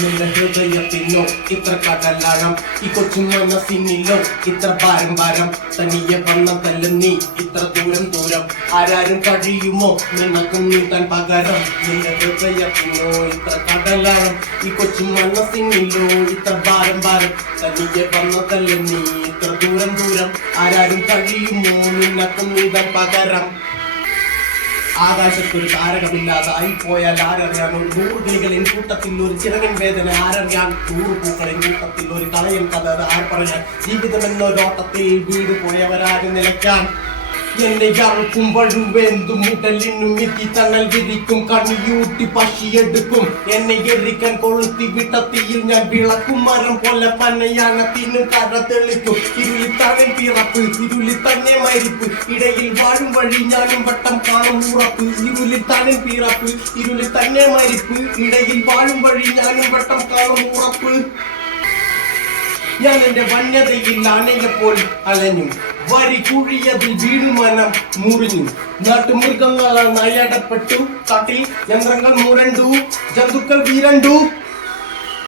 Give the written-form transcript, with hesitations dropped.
നിന്റെ ഹൃദയത്തിനോ ഇത്ര കടലാഴം, ഈ കൊച്ചു മനസ്സിനില്ലോ ഇത്ര ഭാരം. തനിയെ വന്നതല്ല നീ ഇത്ര ദൂരം. ആരാരും കഴിയുമോ നിനക്കും നീട്ടാൻ പകരം? നിന്റെ ഹൃദയത്തിനോ ഇത്ര കടലാഴം, ഈ കൊച്ചു മനസ്സിനില്ലോ ഇത്ര ഭാരം. തനിയെ വന്നതല്ല നീ ഇത്ര ദൂരം. ആരാരും കഴിയുമോ നിനക്കും നീട്ടാൻ പകരം? ആകാശത്തൊരു താരകമില്ലാതായി പോയാൽ ആരറിയാൻ? ഒരു 100 കിളികളിൻ കൂട്ടത്തിൽ ഒരു ചിറകൻ വേദന ആരറിയാൻ? 100 പൂക്കളിൻ കൂട്ടത്തിൽ ഒരു കളയൻ കഥ ആർ പറയാൻ? ജീവിതമെന്നൊരോട്ടത്തിൽ വീട് പോയവരാരും നിലയ്ക്കാൻ. എന്നെ അറുക്കും വഴുവെന്തു മുടലിനും എത്തി തണൽ വിരിക്കും, കണിയൂട്ടി പശിയെടുക്കും. എന്നെ എറിക്കാൻ കൊളുത്തി വിട്ട തീയിൽ ഞാൻ വിളക്കും, മരം പോലെ പനയാണത്തിനും കര തെളിക്കും. ഇരുളിത്താനെ പിറപ്പ്, ഇരുളിൽ തന്നെ മരിപ്പ്, ഇടയിൽ വാഴും വഴി ഞാനും വട്ടം കാണും ഉറപ്പ്. ഇരുളിത്താനെ പിറപ്പ്, ഇരുളിൽ തന്നെ മരിപ്പ്, ഇടയിൽ വാഴും വഴി ഞാനും വട്ടം കാണും ഉറപ്പ്. ഞാൻ എന്റെ വന്യതയിൽ ആനയെപ്പോൾ അലഞ്ഞു, വരി കുഴിയതിൽ വീണു മനം മുറിഞ്ഞു. നാട്ടുമൃഗങ്ങളാൽ നയടപ്പെട്ടു, കാട്ടിൽ യന്ത്രങ്ങൾ മുരണ്ടു, ജന്തുക്കൾ വീരണ്ടു.